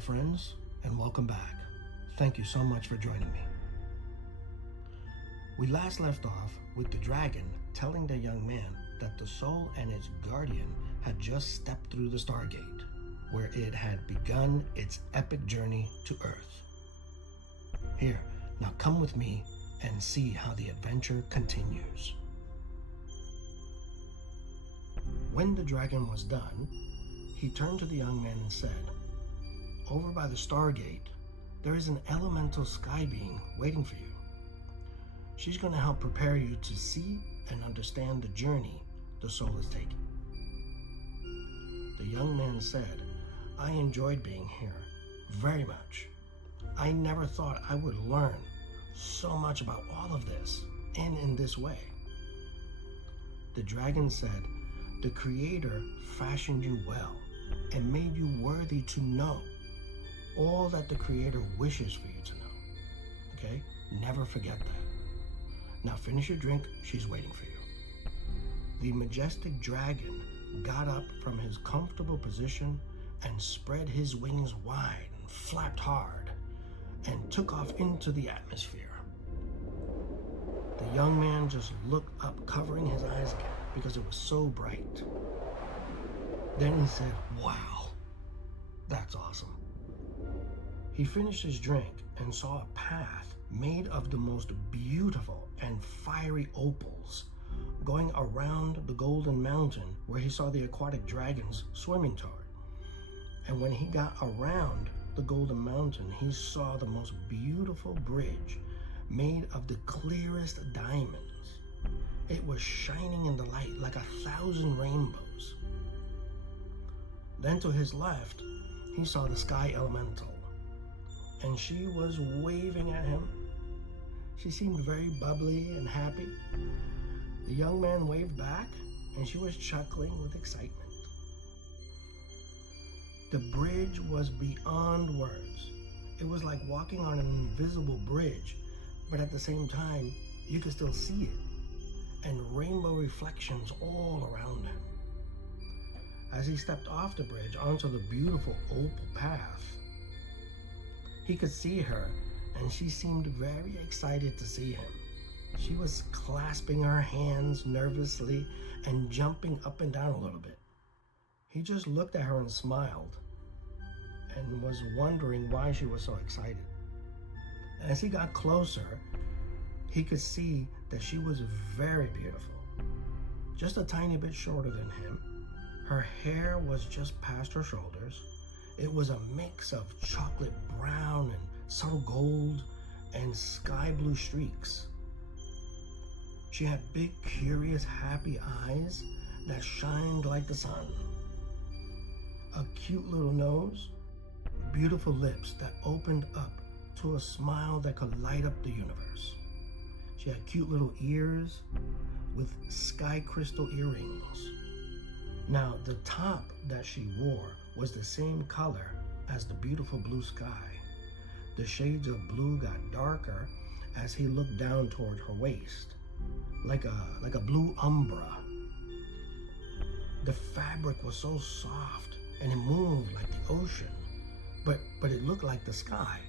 friends, and welcome back. Thank you so much for joining me. We last left off with the dragon telling the young man that the soul and its guardian had just stepped through the Stargate, where it had begun its epic journey to Earth. Here, now come with me and see how the adventure continues. When the dragon was done, he turned to the young man and said, "Over by the Stargate, there is an elemental sky being waiting for you. She's going to help prepare you to see and understand the journey the soul is taking." The young man said, "I enjoyed being here very much. I never thought I would learn so much about all of this and in this way." The dragon said, "The Creator fashioned you well and made you worthy to know all that the Creator wishes for you to know. Okay? Never forget that. Now finish your drink, she's waiting for you." The majestic dragon got up from his comfortable position and spread his wings wide and flapped hard and took off into the atmosphere. The young man just looked up, covering his eyes again because it was so bright. Then he said, "Wow, that's awesome." He finished his drink and saw a path made of the most beautiful and fiery opals going around the golden mountain where he saw the aquatic dragons swimming toward. And when he got around the golden mountain, he saw the most beautiful bridge made of the clearest diamonds. It was shining in the light like 1,000 rainbows. Then to his left, he saw the sky elemental, and she was waving at him. She seemed very bubbly and happy. The young man waved back, and she was chuckling with excitement. The bridge was beyond words. It was like walking on an invisible bridge, but at the same time, you could still see it, and rainbow reflections all around him. As he stepped off the bridge onto the beautiful opal path, he could see her, and she seemed very excited to see him. She was clasping her hands nervously and jumping up and down a little bit. He just looked at her and smiled and was wondering why she was so excited. As he got closer, he could see that she was very beautiful, just a tiny bit shorter than him. Her hair was just past her shoulders. It was a mix of chocolate brown and subtle gold and sky blue streaks. She had big, curious, happy eyes that shined like the sun, a cute little nose, beautiful lips that opened up to a smile that could light up the universe. She had cute little ears with sky crystal earrings. Now, the top that she wore was the same color as the beautiful blue sky. The shades of blue got darker as he looked down toward her waist, like a blue umbra. The fabric was so soft and it moved like the ocean, but it looked like the sky.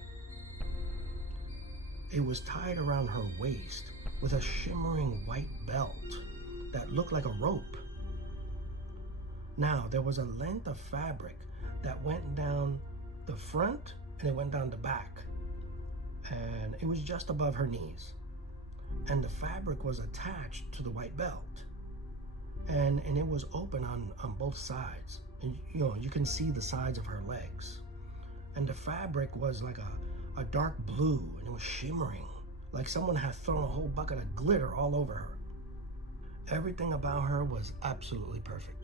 It was tied around her waist with a shimmering white belt that looked like a rope. Now, there was a length of fabric that went down the front and it went down the back, and it was just above her knees. And the fabric was attached to the white belt, and it was open on both sides. And you can see the sides of her legs. And the fabric was like a dark blue, and it was shimmering, like someone had thrown a whole bucket of glitter all over her. Everything about her was absolutely perfect.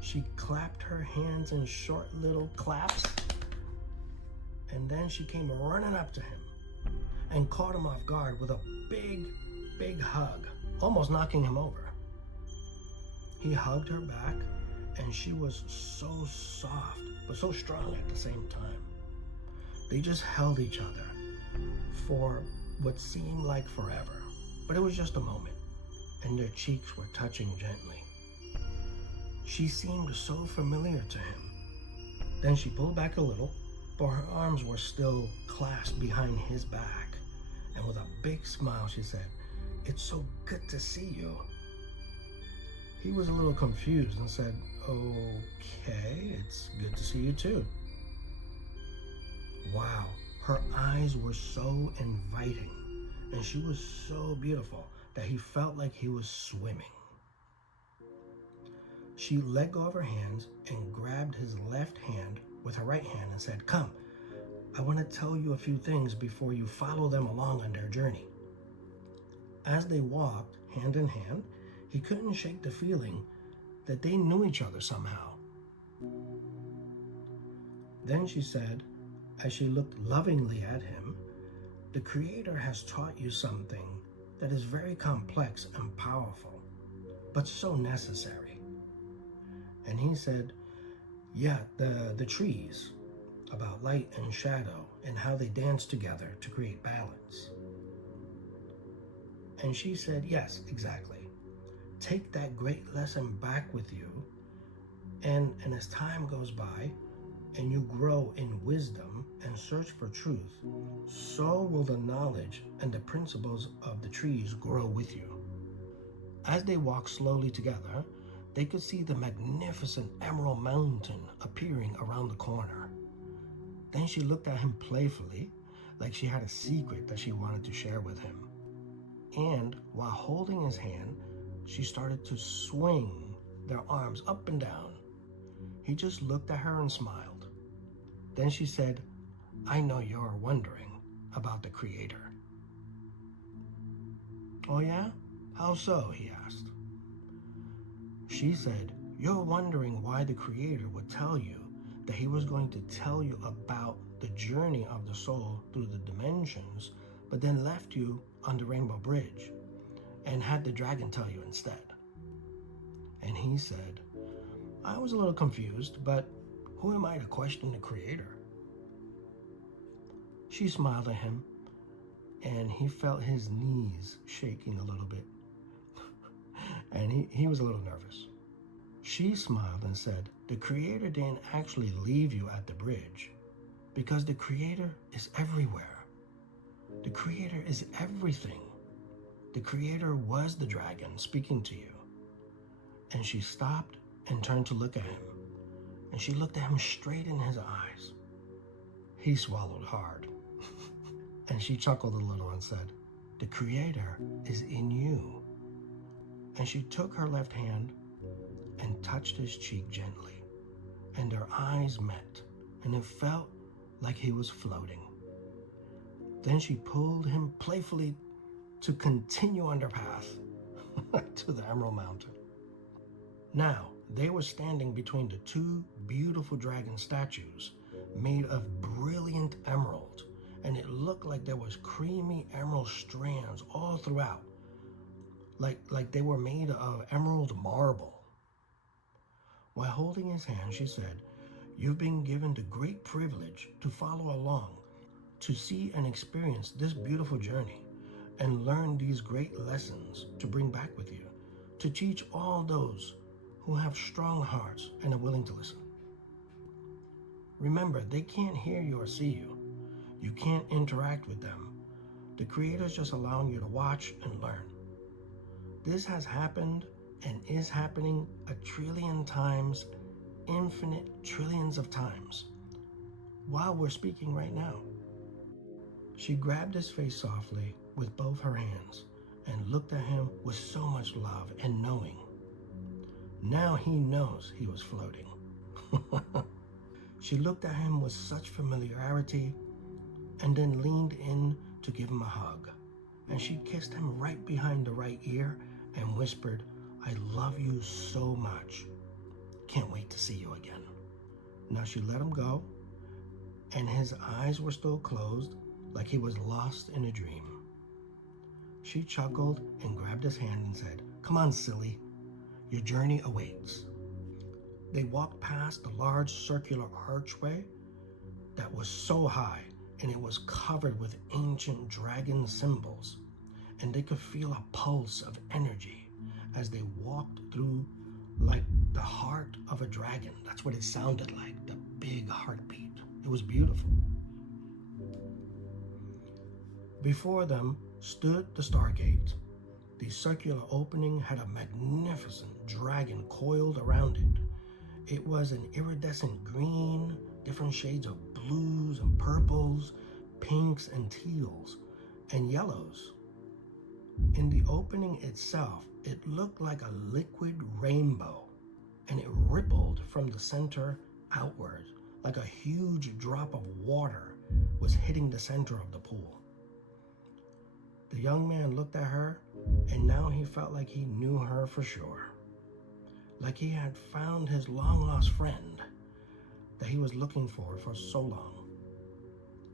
She clapped her hands in short little claps, and then she came running up to him and caught him off guard with a big, big hug, almost knocking him over. He hugged her back, and she was so soft, but so strong at the same time. They just held each other for what seemed like forever, but it was just a moment, and their cheeks were touching gently. She seemed so familiar to him, Then she pulled back a little, but her arms were still clasped behind his back. And with a big smile, she said, "It's so good to see you." He was a little confused and said, "Okay, it's good to see you too." Wow, her eyes were so inviting, and she was so beautiful that he felt like he was swimming. She let go of her hands and grabbed his left hand with her right hand and said, "Come, I want to tell you a few things before you follow them along on their journey." As they walked hand in hand, he couldn't shake the feeling that they knew each other somehow. Then she said, as she looked lovingly at him, "The Creator has taught you something that is very complex and powerful, but so necessary." And he said, "Yeah, the trees, about light and shadow and how they dance together to create balance." And she said, "Yes, exactly. Take that great lesson back with you, and as time goes by and you grow in wisdom and search for truth, so will the knowledge and the principles of the trees grow with you." As they walked slowly together, they could see the magnificent Emerald Mountain appearing around the corner. Then she looked at him playfully, like she had a secret that she wanted to share with him. And while holding his hand, she started to swing their arms up and down. He just looked at her and smiled. Then she said, "I know you're wondering about the Creator." "Oh yeah? How so?" he asked. She said, "You're wondering why the Creator would tell you that he was going to tell you about the journey of the soul through the dimensions, but then left you on the Rainbow Bridge and had the dragon tell you instead." And he said, "I was a little confused, but who am I to question the Creator?" She smiled at him, and he felt his knees shaking a little bit, and he was a little nervous. She smiled and said, "The Creator didn't actually leave you at the bridge, because the Creator is everywhere. The Creator is everything. The Creator was the dragon speaking to you." And she stopped and turned to look at him, and she looked at him straight in his eyes. He swallowed hard, and she chuckled a little and said, "The Creator is in you." And she took her left hand and touched his cheek gently, and their eyes met, and it felt like he was floating. Then she pulled him playfully to continue on their path to the Emerald Mountain. Now, they were standing between the two beautiful dragon statues made of brilliant emerald, and it looked like there was creamy emerald strands all throughout, like they were made of emerald marble. While holding his hand, she said, "You've been given the great privilege to follow along, to see and experience this beautiful journey, and learn these great lessons to bring back with you, to teach all those who have strong hearts and are willing to listen. Remember, they can't hear you or see you. You can't interact with them. The Creator's just allowing you to watch and learn. This has happened and is happening a trillion times, infinite trillions of times, while we're speaking right now." She grabbed his face softly with both her hands and looked at him with so much love and knowing. Now he knows he was floating. She looked at him with such familiarity and then leaned in to give him a hug. And she kissed him right behind the right ear and whispered, "I love you so much. Can't wait to see you again." Now she let him go, and his eyes were still closed, like he was lost in a dream. She chuckled and grabbed his hand and said, "Come on, silly. Your journey awaits." They walked past the large circular archway that was so high, and it was covered with ancient dragon symbols, and they could feel a pulse of energy as they walked through, like the heart of a dragon. That's what it sounded like, the big heartbeat. It was beautiful. Before them stood the Stargate. The circular opening had a magnificent dragon coiled around it. It was an iridescent green, different shades of blues and purples, pinks and teals, and yellows. In the opening itself, it looked like a liquid rainbow, and it rippled from the center outward like a huge drop of water was hitting the center of the pool. The young man looked at her, and now he felt like he knew her for sure. Like he had found his long-lost friend that he was looking for so long.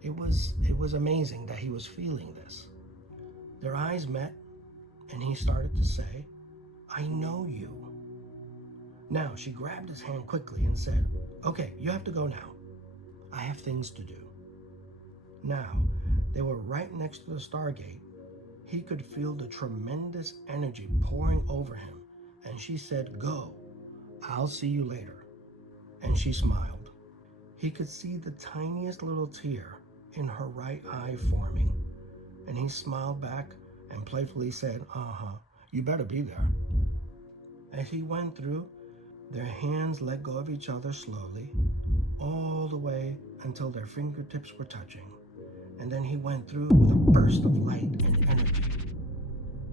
It was amazing that he was feeling this. Their eyes met, and he started to say, "I know you." Now, she grabbed his hand quickly and said, "Okay, you have to go now. I have things to do." Now, they were right next to the Stargate. He could feel the tremendous energy pouring over him, and she said, "Go. I'll see you later." And she smiled. He could see the tiniest little tear in her right eye forming, and he smiled back and playfully said, "You better be there." As he went through, their hands let go of each other slowly, all the way until their fingertips were touching. And then he went through with a burst of light and energy.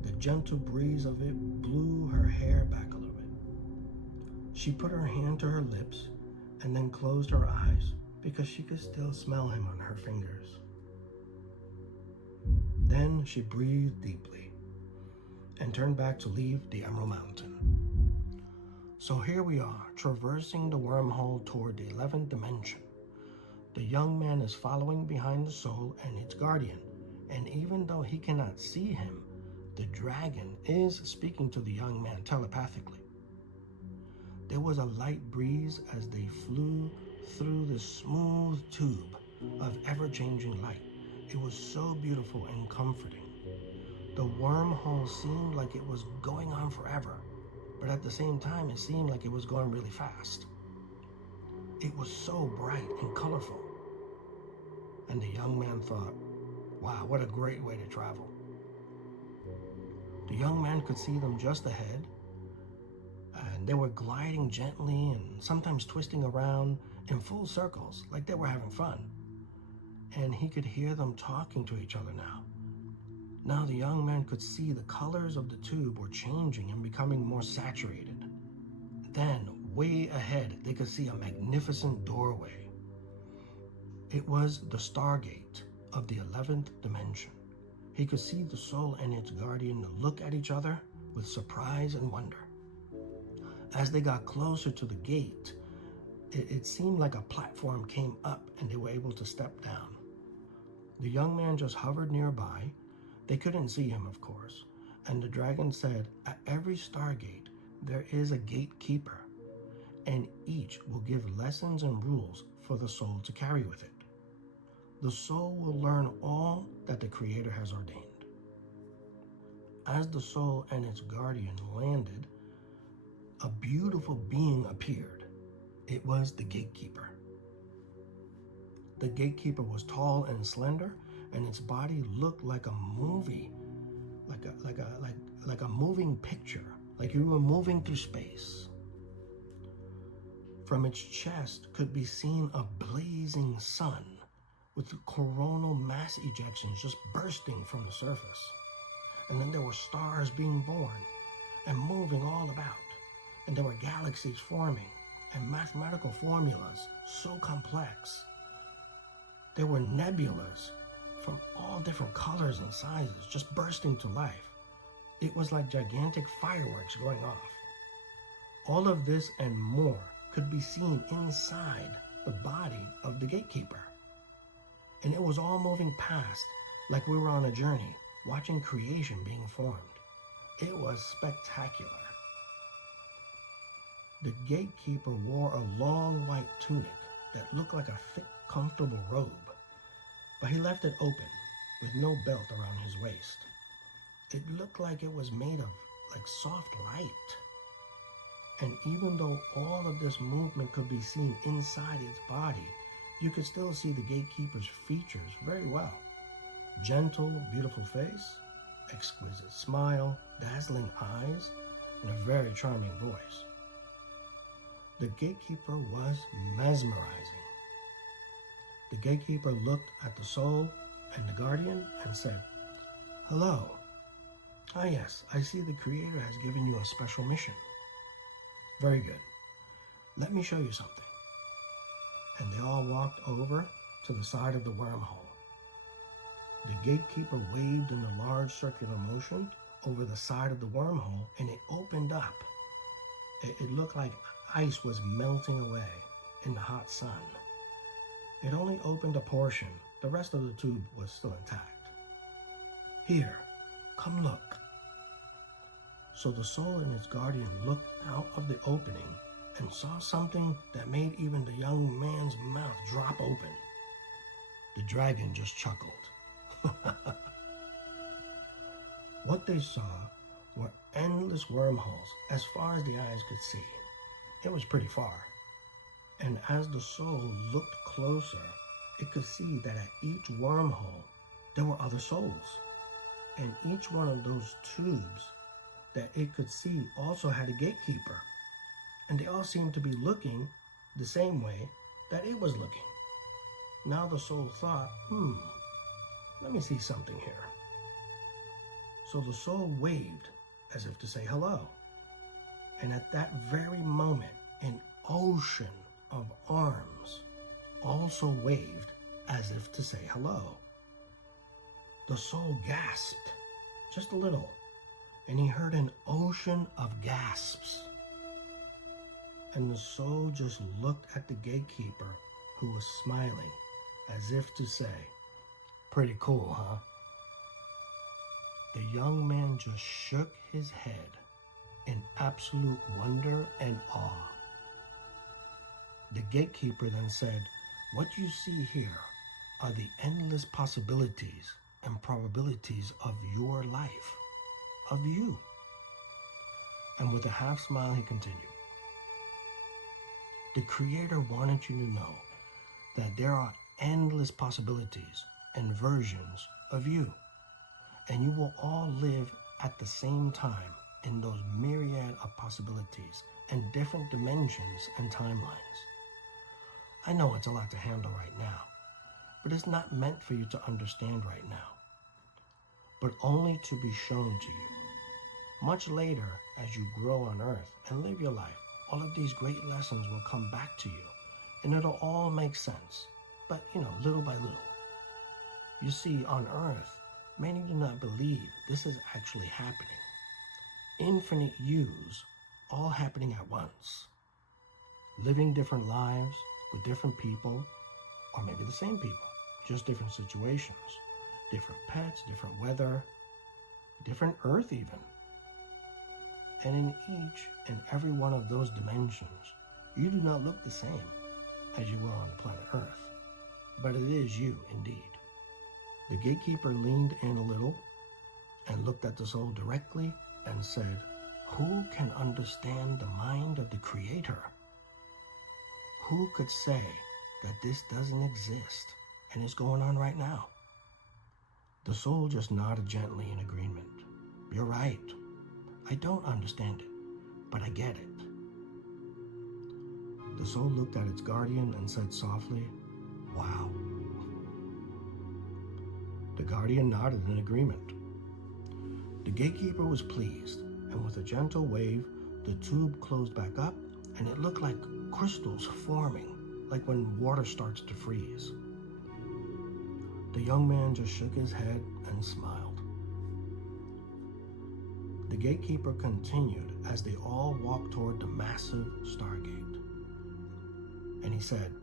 The gentle breeze of it blew her hair back a little bit. She put her hand to her lips and then closed her eyes because she could still smell him on her fingers. Then she breathed deeply and turned back to leave the Emerald Mountain. So here we are, traversing the wormhole toward the 11th dimension. The young man is following behind the soul and its guardian, and even though he cannot see him, the dragon is speaking to the young man telepathically. There was a light breeze as they flew through the smooth tube of ever-changing light. It was so beautiful and comforting. The wormhole seemed like it was going on forever, but at the same time it seemed like it was going really fast. It was so bright and colorful. And the young man thought, wow, what a great way to travel. The young man could see them just ahead, and they were gliding gently and sometimes twisting around in full circles like they were having fun. And he could hear them talking to each other now. Now the young man could see the colors of the tube were changing and becoming more saturated. Then, way ahead, they could see a magnificent doorway. It was the Stargate of the 11th dimension. He could see the soul and its guardian look at each other with surprise and wonder. As they got closer to the gate, it seemed like a platform came up and they were able to step down. The young man just hovered nearby. They couldn't see him, of course. And the dragon said, "At every Stargate, there is a gatekeeper, and each will give lessons and rules for the soul to carry with it. The soul will learn all that the Creator has ordained." As the soul and its guardian landed, a beautiful being appeared. It was the gatekeeper. The gatekeeper was tall and slender, and its body looked like a movie, like a moving picture, like you were moving through space. From its chest could be seen a blazing sun with coronal mass ejections just bursting from the surface. And then there were stars being born and moving all about. And there were galaxies forming and mathematical formulas so complex. There were nebulas from all different colors and sizes just bursting to life. It was like gigantic fireworks going off. All of this and more could be seen inside the body of the gatekeeper. And it was all moving past like we were on a journey, watching creation being formed. It was spectacular. The gatekeeper wore a long white tunic that looked like a thick, comfortable robe, but he left it open with no belt around his waist. It looked like it was made of like soft light. And even though all of this movement could be seen inside its body, you could still see the gatekeeper's features very well. Gentle, beautiful face, exquisite smile, dazzling eyes, and a very charming voice. The gatekeeper was mesmerizing. The gatekeeper looked at the soul and the guardian and said, "Hello. Ah yes, I see the Creator has given you a special mission. Very good. Let me show you something." And they all walked over to the side of the wormhole. The gatekeeper waved in a large circular motion over the side of the wormhole, and it opened up. It looked like ice was melting away in the hot sun. It only opened a portion. The rest of the tube was still intact. "Here, come look." So the soul and its guardian looked out of the opening and saw something that made even the young man's mouth drop open. The dragon just chuckled. What they saw were endless wormholes as far as the eyes could see. It was pretty far. And as the soul looked closer, it could see that at each wormhole there were other souls. And each one of those tubes that it could see also had a gatekeeper. And they all seemed to be looking the same way that it was looking. Now the soul thought, let me see something here. So the soul waved as if to say hello. And at that very moment, an ocean of arms also waved as if to say hello. The soul gasped just a little, and he heard an ocean of gasps. And the soul just looked at the gatekeeper, who was smiling as if to say, "Pretty cool, huh?" The young man just shook his head in absolute wonder and awe. The gatekeeper then said, "What you see here are the endless possibilities and probabilities of your life, of you." And with a half smile, he continued, "The Creator wanted you to know that there are endless possibilities and versions of you, and you will all live at the same time in those myriad of possibilities and different dimensions and timelines. I know it's a lot to handle right now, but it's not meant for you to understand right now, but only to be shown to you. Much later, as you grow on earth and live your life, all of these great lessons will come back to you, and it'll all make sense, but little by little. You see, on earth, many do not believe this is actually happening. Infinite yous all happening at once. Living different lives with different people, or maybe the same people, just different situations, different pets, different weather, different earth even. And in each and every one of those dimensions, you do not look the same as you will on the planet Earth, but it is you indeed." The gatekeeper leaned in a little and looked at the soul directly and said, "Who can understand the mind of the Creator? Who could say that this doesn't exist and is going on right now?" The soul just nodded gently in agreement. "You're right. I don't understand it, but I get it." The soul looked at its guardian and said softly, "Wow." The guardian nodded in agreement. The gatekeeper was pleased, and with a gentle wave, the tube closed back up, and it looked like crystals forming, like when water starts to freeze. The young man just shook his head and smiled. The gatekeeper continued as they all walked toward the massive Stargate. And he said,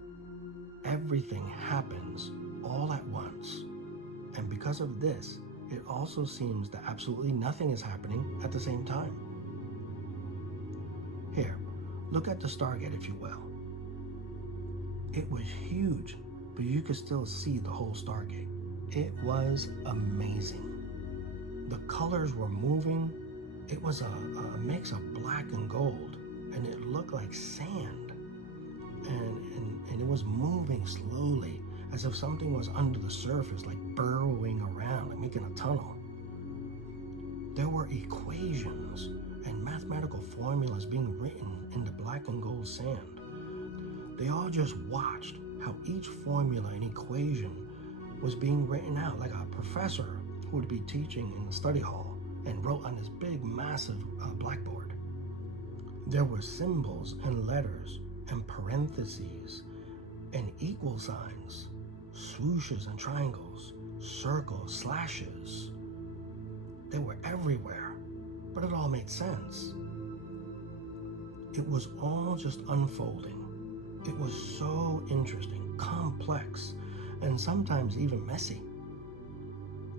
"Everything happens all at once. And because of this, it also seems that absolutely nothing is happening at the same time. Here, look at the Stargate, if you will. It was huge, but you could still see the whole Stargate. It was amazing. The colors were moving. It was a mix of black and gold, and it looked like sand. And it was moving slowly, as if something was under the surface, like burrowing around, like making a tunnel. There were equations and mathematical formulas being written in the black and gold sand. They all just watched how each formula and equation was being written out, like a professor who would be teaching in the study hall and wrote on this big, massive blackboard. There were symbols and letters and parentheses and equal signs, swooshes and triangles, circles, slashes. They were everywhere, but it all made sense. It was all just unfolding. It was so interesting, complex, and sometimes even messy.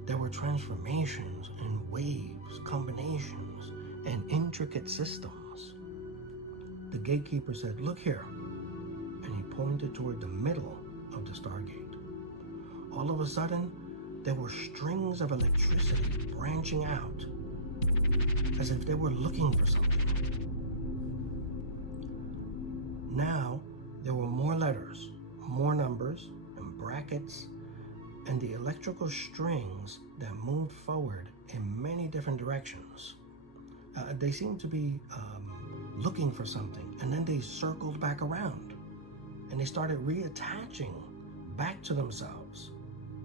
There were transformations and waves, combinations, and intricate systems. The gatekeeper said, "Look here," and he pointed toward the middle of the Stargate. All of a sudden, there were strings of electricity branching out, as if they were looking for something. Now, there were more letters, more numbers, and brackets, and the electrical strings that moved forward in many different directions. They seemed to be looking for something, and then they circled back around, and they started reattaching back to themselves,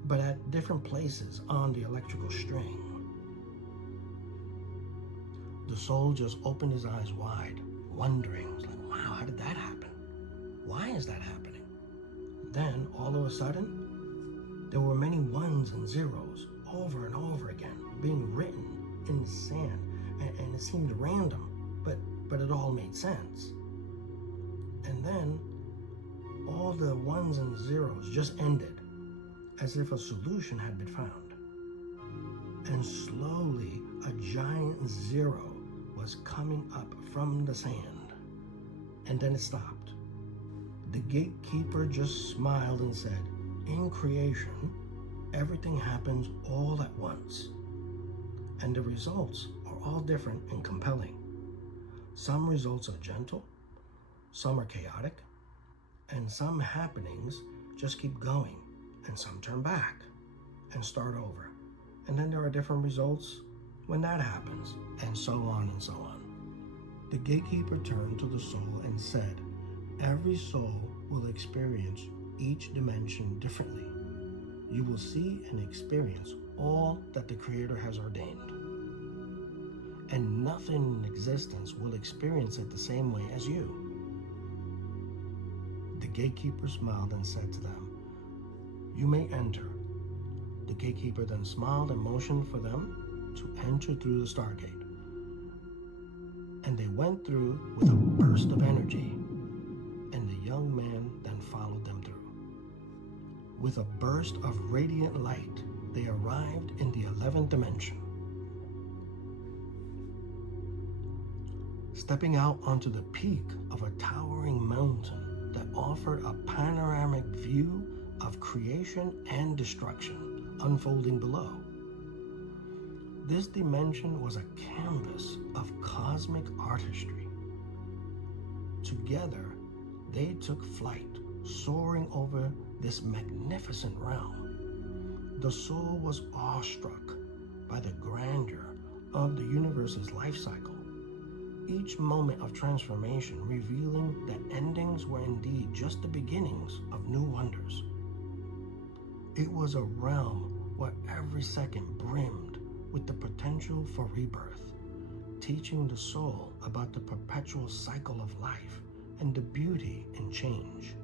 but at different places on the electrical string. The soul just opened his eyes wide, wondering, like, wow, how did that happen? Why is that happening? Then, all of a sudden, there were many ones and zeros over and over again being written in the sand, and it seemed random, but it all made sense. And then, all the ones and zeros just ended, as if a solution had been found. And slowly, a giant zero was coming up from the sand, and then it stopped. The gatekeeper just smiled and said, "In creation, everything happens all at once, and the results are all different and compelling. Some results are gentle, some are chaotic, and some happenings just keep going, and some turn back and start over. And then there are different results when that happens, and so on and so on." The gatekeeper turned to the soul and said, "Every soul will experience each dimension differently. You will see and experience all that the Creator has ordained. And nothing in existence will experience it the same way as you." The gatekeeper smiled and said to them, "You may enter." The gatekeeper then smiled and motioned for them to enter through the Stargate. And they went through with a burst of energy, and the young man then followed them through. With a burst of radiant light, they arrived in the 11th dimension. Stepping out onto the peak of a towering mountain that offered a panoramic view of creation and destruction unfolding below. This dimension was a canvas of cosmic artistry. Together, they took flight, soaring over this magnificent realm. The soul was awestruck by the grandeur of the universe's life cycle, each moment of transformation revealing that endings were indeed just the beginnings of new wonders. It was a realm where every second brimmed with the potential for rebirth, teaching the soul about the perpetual cycle of life and the beauty in change.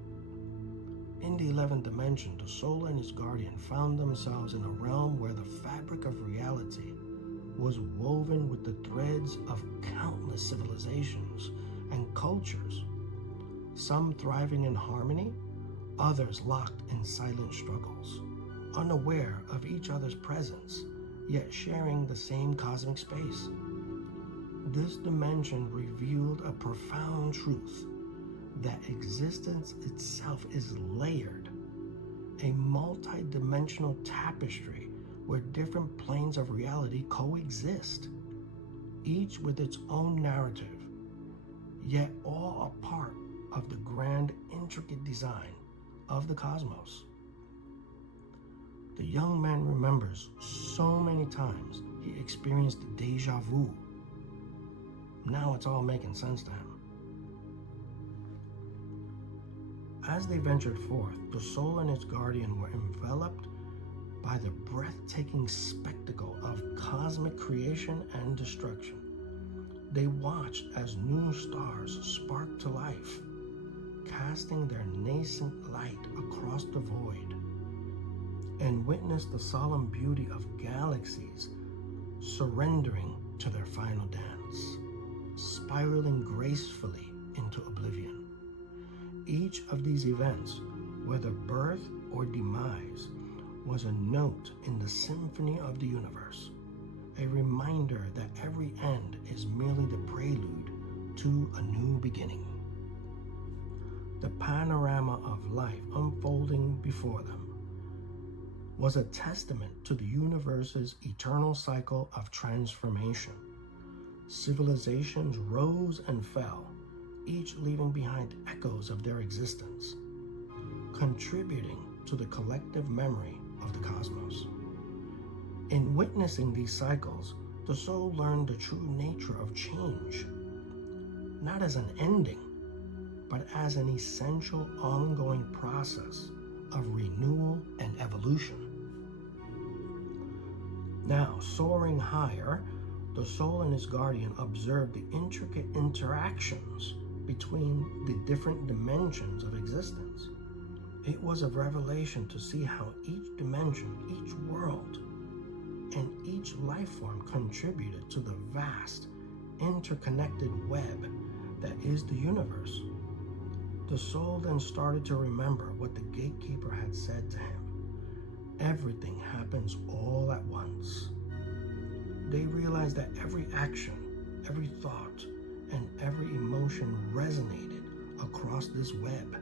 In the 11th dimension, the soul and its guardian found themselves in a realm where the fabric of reality was woven with the threads of countless civilizations and cultures, some thriving in harmony, others locked in silent struggles, unaware of each other's presence, yet sharing the same cosmic space. This dimension revealed a profound truth, that existence itself is layered, a multi-dimensional tapestry where different planes of reality coexist, each with its own narrative, yet all a part of the grand, intricate design of the cosmos. The young man remembers so many times he experienced deja vu. Now it's all making sense to him. As they ventured forth, the soul and its guardian were enveloped by the breathtaking spectacle of cosmic creation and destruction. They watched as new stars sparked to life, casting their nascent light across the void, and witnessed the solemn beauty of galaxies surrendering to their final dance, spiraling gracefully into oblivion. Each of these events, whether birth or demise, was a note in the symphony of the universe, a reminder that every end is merely the prelude to a new beginning. The panorama of life unfolding before them was a testament to the universe's eternal cycle of transformation. Civilizations rose and fell, each leaving behind echoes of their existence, contributing to the collective memory of the cosmos. In witnessing these cycles, the soul learned the true nature of change, not as an ending, but as an essential ongoing process of renewal and evolution. Now, soaring higher, the soul and its guardian observed the intricate interactions between the different dimensions of existence. It was a revelation to see how each dimension, each world, and each life form contributed to the vast, interconnected web that is the universe. The soul then started to remember what the gatekeeper had said to him. Everything happens all at once. They realized that every action, every thought, and every emotion resonated across this web,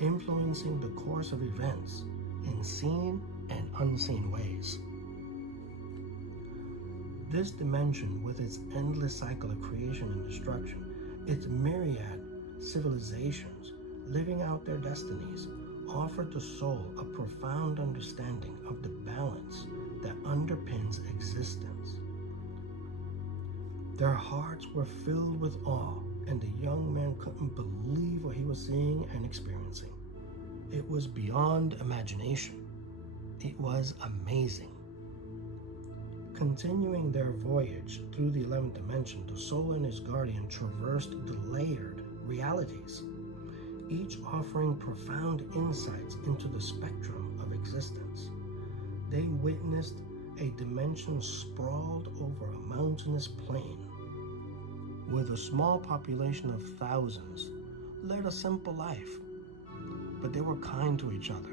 influencing the course of events in seen and unseen ways. This dimension, with its endless cycle of creation and destruction, its myriad civilizations living out their destinies, offered the soul a profound understanding of the balance that underpins existence. Their hearts were filled with awe, and the young man couldn't believe what he was seeing and experiencing. It was beyond imagination. It was amazing. Continuing their voyage through the 11th dimension, the soul and his guardian traversed the layered realities, each offering profound insights into the spectrum of existence. They witnessed a dimension sprawled over a mountainous plain, with a small population of thousands led a simple life, but they were kind to each other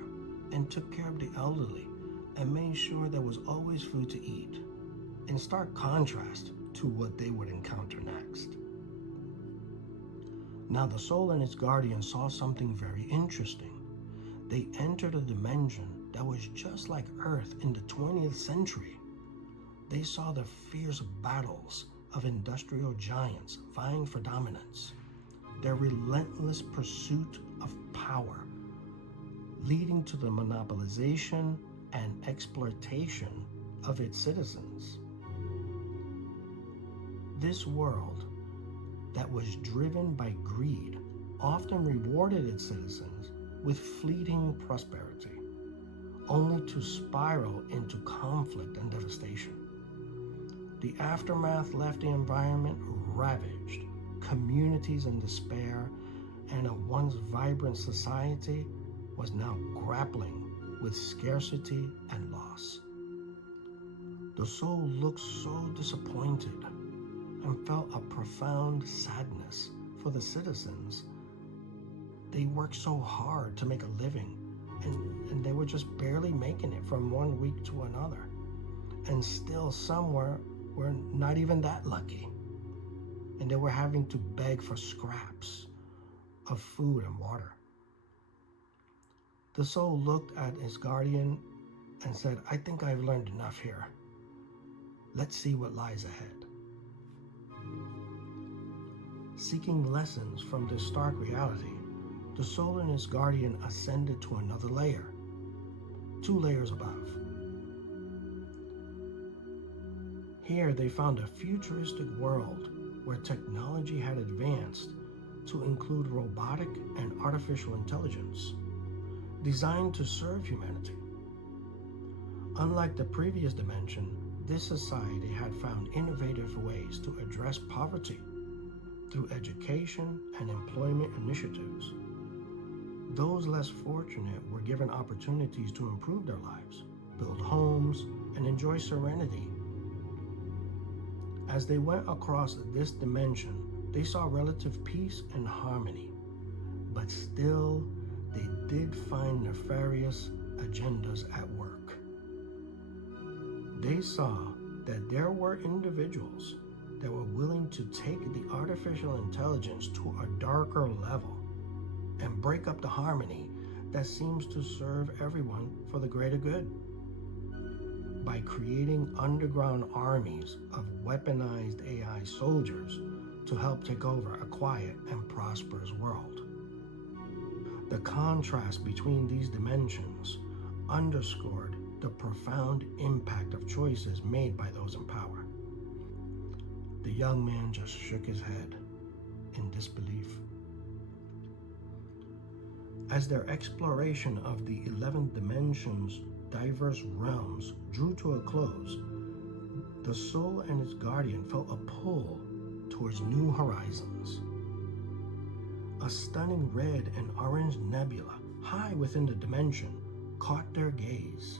and took care of the elderly and made sure there was always food to eat, in stark contrast to what they would encounter next. Now the soul and its guardian saw something very interesting. They entered a dimension that was just like Earth in the 20th century. They saw the fierce battles of industrial giants vying for dominance, their relentless pursuit of power, leading to the monopolization and exploitation of its citizens. This world that was driven by greed often rewarded its citizens with fleeting prosperity, only to spiral into conflict and devastation. The aftermath left the environment ravaged, communities in despair, and a once vibrant society was now grappling with scarcity and loss. The soul looked so disappointed and felt a profound sadness for the citizens. They worked so hard to make a living, and they were just barely making it from one week to another. And still some were not even that lucky. And they were having to beg for scraps of food and water. The soul looked at his guardian and said, "I think I've learned enough here. Let's see what lies ahead." Seeking lessons from this stark reality, the soul and its guardian ascended to another layer, 2 layers above. Here they found a futuristic world where technology had advanced to include robotic and artificial intelligence, designed to serve humanity. Unlike the previous dimension, this society had found innovative ways to address poverty through education and employment initiatives. Those less fortunate were given opportunities to improve their lives, build homes, and enjoy serenity. As they went across this dimension, they saw relative peace and harmony, but still they did find nefarious agendas at work. They saw that there were individuals that were willing to take the artificial intelligence to a darker level and break up the harmony that seems to serve everyone for the greater good, by creating underground armies of weaponized AI soldiers to help take over a quiet and prosperous world. The contrast between these dimensions underscored the profound impact of choices made by those in power. The young man just shook his head in disbelief. As their exploration of the 11th dimension's diverse realms drew to a close, the soul and its guardian felt a pull towards new horizons. A stunning red and orange nebula high within the dimension caught their gaze.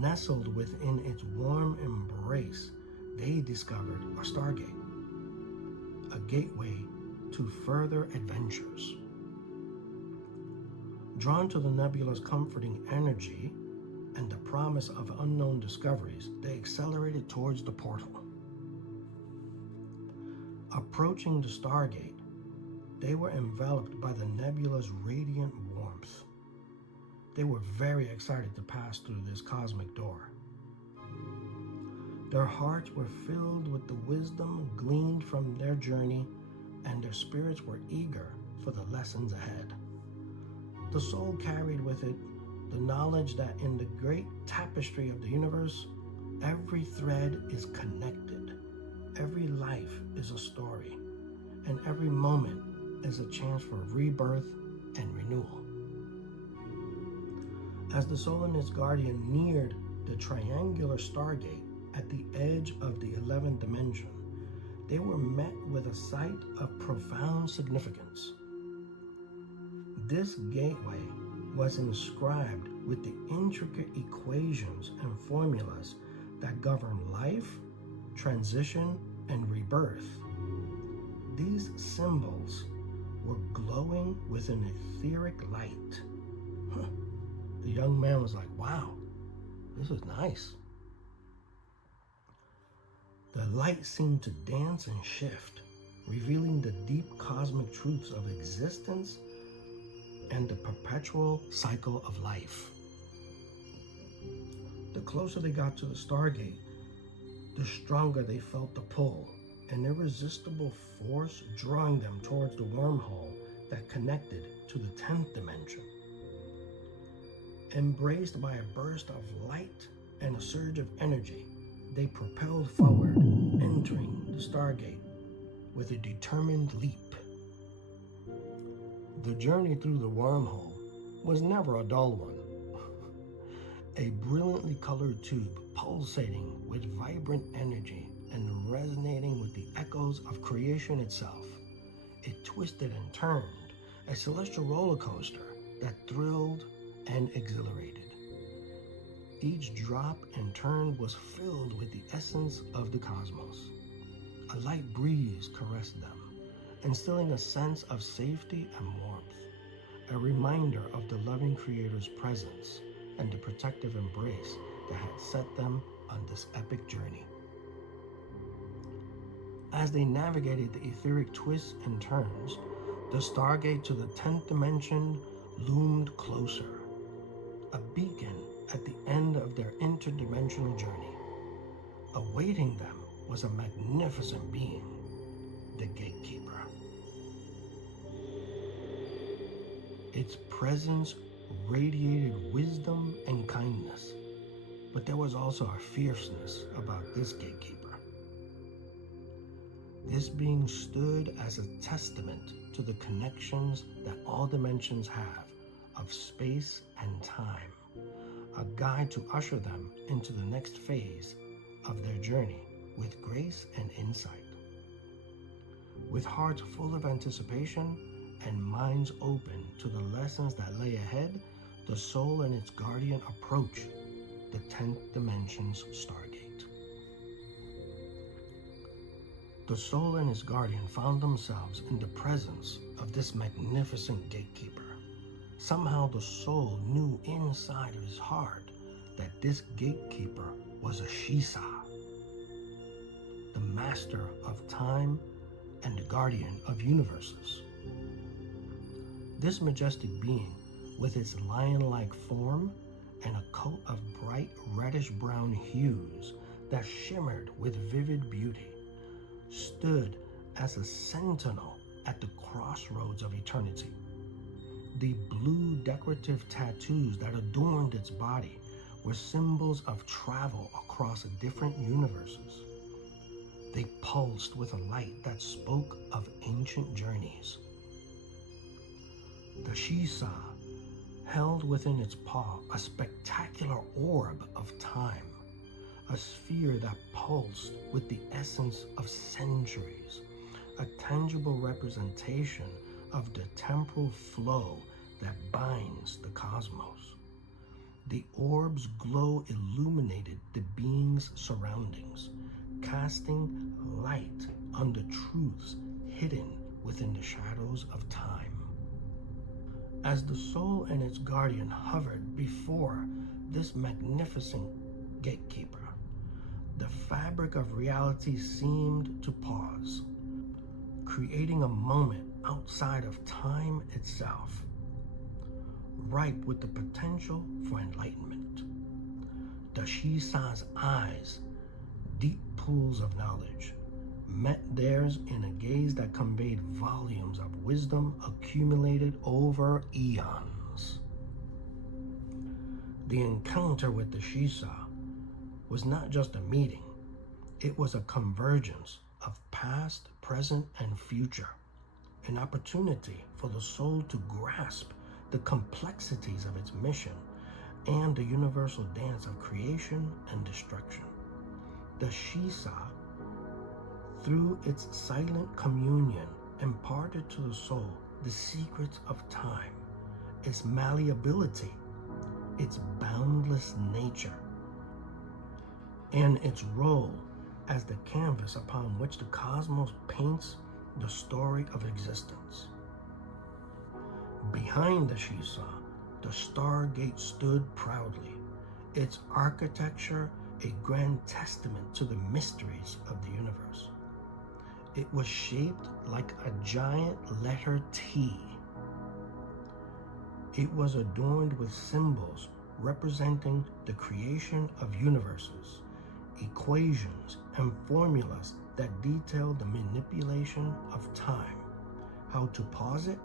Nestled within its warm embrace, they discovered a stargate, a gateway to further adventures. Drawn to the nebula's comforting energy and the promise of unknown discoveries, they accelerated towards the portal. Approaching the stargate, they were enveloped by the nebula's radiant warmth. They were very excited to pass through this cosmic door. Their hearts were filled with the wisdom gleaned from their journey, and their spirits were eager for the lessons ahead. The soul carried with it the knowledge that in the great tapestry of the universe, every thread is connected, every life is a story, and every moment is a chance for rebirth and renewal. As the soul and its guardian neared the triangular stargate at the edge of the 11th dimension, they were met with a sight of profound significance. This gateway was inscribed with the intricate equations and formulas that govern life, transition, and rebirth. These symbols were glowing with an etheric light. The young man was like, wow, this is nice. The light seemed to dance and shift, revealing the deep cosmic truths of existence and the perpetual cycle of life. The closer they got to the stargate, the stronger they felt the pull, an irresistible force drawing them towards the wormhole that connected to the 10th dimension. Embraced by a burst of light and a surge of energy, they propelled forward, entering the stargate with a determined leap. The journey through the wormhole was never a dull one. A brilliantly colored tube pulsating with vibrant energy and resonating with the echoes of creation itself. It twisted and turned, a celestial roller coaster that thrilled and exhilarated. Each drop and turn was filled with the essence of the cosmos. A light breeze caressed them, instilling a sense of safety and warmth, a reminder of the loving Creator's presence and the protective embrace that had set them on this epic journey. As they navigated the etheric twists and turns, the stargate to the 10th dimension loomed closer, a beacon at the end of their interdimensional journey. Awaiting them was a magnificent being, the gatekeeper. Its presence radiated wisdom and kindness, but there was also a fierceness about this gatekeeper. This being stood as a testament to the connections that all dimensions have of space and time, a guide to usher them into the next phase of their journey with grace and insight. With hearts full of anticipation and minds open to the lessons that lay ahead, the soul and its guardian approach the 10th dimension's stargate. The soul and his guardian found themselves in the presence of this magnificent gatekeeper. Somehow the soul knew inside of his heart that this gatekeeper was a Shisa, the master of time and the guardian of universes. This majestic being, with its lion-like form and a coat of bright reddish-brown hues that shimmered with vivid beauty, stood as a sentinel at the crossroads of eternity. The blue decorative tattoos that adorned its body were symbols of travel across different universes. They pulsed with a light that spoke of ancient journeys. The Shisa held within its paw a spectacular orb of time, a sphere that pulsed with the essence of centuries, a tangible representation of the temporal flow that binds the cosmos. The orb's glow illuminated the being's surroundings, casting light on the truths hidden within the shadows of time. As the soul and its guardian hovered before this magnificent gatekeeper, the fabric of reality seemed to pause, creating a moment outside of time itself, ripe with the potential for enlightenment. The Shisa's eyes, deep pools of knowledge, met theirs in a gaze that conveyed volumes of wisdom accumulated over eons. The encounter with the Shisa was not just a meeting, it was a convergence of past, present, and future, an opportunity for the soul to grasp the complexities of its mission and the universal dance of creation and destruction. The Shisa, through its silent communion, imparted to the soul the secrets of time, its malleability, its boundless nature, and its role as the canvas upon which the cosmos paints the story of existence. Behind the Shisa, the Stargate stood proudly, its architecture a grand testament to the mysteries of the universe. It was shaped like a giant letter T. It was adorned with symbols representing the creation of universes, equations, and formulas that detail the manipulation of time, how to pause it,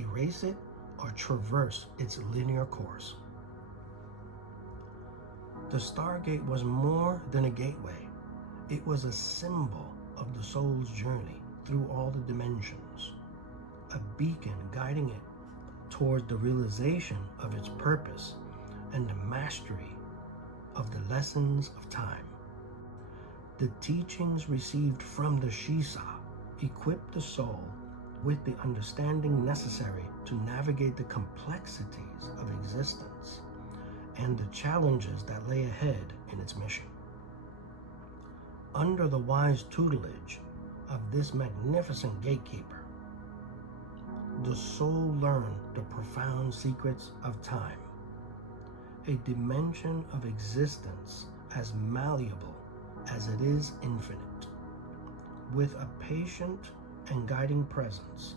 erase it, or traverse its linear course. The Stargate was more than a gateway. It was a symbol of the soul's journey through all the dimensions, a beacon guiding it toward the realization of its purpose and the mastery of the lessons of time. The teachings received from the Shisa equipped the soul with the understanding necessary to navigate the complexities of existence and the challenges that lay ahead in its mission. Under the wise tutelage of this magnificent gatekeeper, the soul learned the profound secrets of time, a dimension of existence as malleable as it is infinite. With a patient and guiding presence,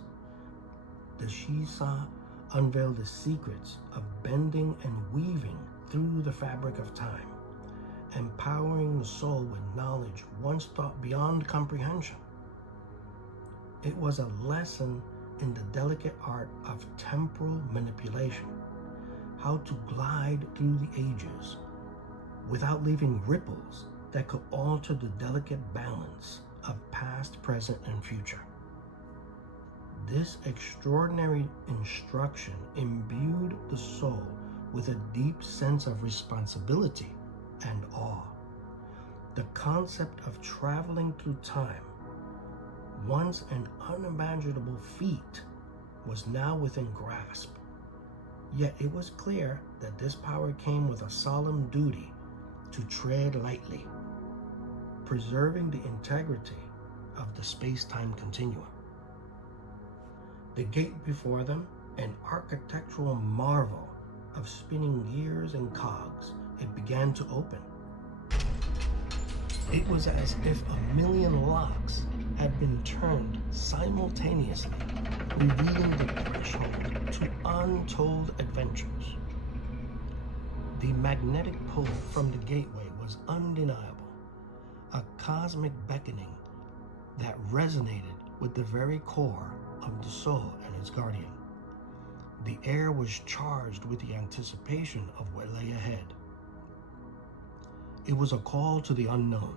the Shisa unveiled the secrets of bending and weaving through the fabric of time, empowering the soul with knowledge once thought beyond comprehension. It was a lesson in the delicate art of temporal manipulation, how to glide through the ages without leaving ripples that could alter the delicate balance of past, present, and future. This extraordinary instruction imbued the soul with a deep sense of responsibility and awe. The concept of traveling through time, once an unimaginable feat, was now within grasp. Yet it was clear that this power came with a solemn duty to tread lightly, preserving the integrity of the space-time continuum. The gate before them, an architectural marvel of spinning gears and cogs, it began to open. It was as if 1,000,000 locks had been turned simultaneously, revealing the threshold to untold adventures. The magnetic pull from the gateway was undeniable, a cosmic beckoning that resonated with the core of the soul and its guardian. The air was charged with the anticipation of what lay ahead. It was a call to the unknown,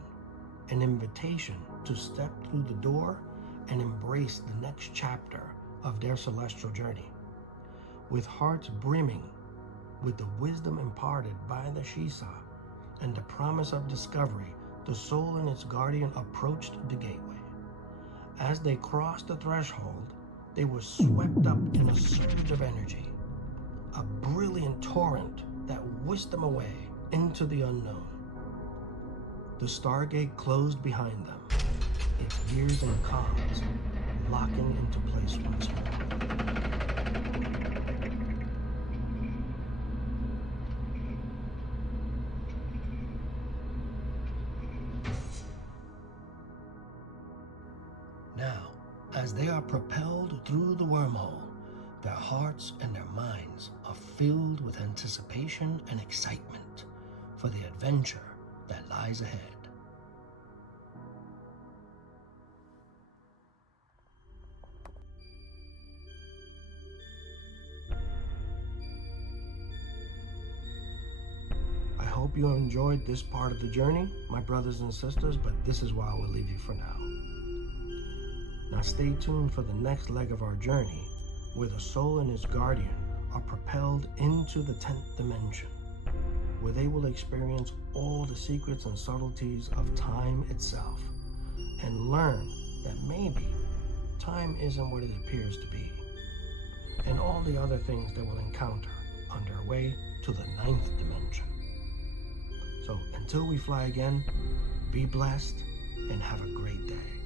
an invitation to step through the door and embrace the next chapter of their celestial journey. With hearts brimming with the wisdom imparted by the Shisa and the promise of discovery, the soul and its guardian approached the gateway. As they crossed the threshold, they were swept up in a surge of energy, a brilliant torrent that whisked them away into the unknown. The stargate closed behind them, its gears and cogs locking into place once more. Now, as they are propelled through the wormhole, their hearts and their minds are filled with anticipation and excitement for the adventure that lies ahead. I hope you enjoyed this part of the journey, my brothers and sisters, but this is where I will leave you for now. Now stay tuned for the next leg of our journey, where the soul and its guardian are propelled into the 10th dimension, where they will experience all the secrets and subtleties of time itself, and learn that maybe time isn't what it appears to be, and all the other things they will encounter on their way to the 9th dimension. So until we fly again, be blessed and have a great day.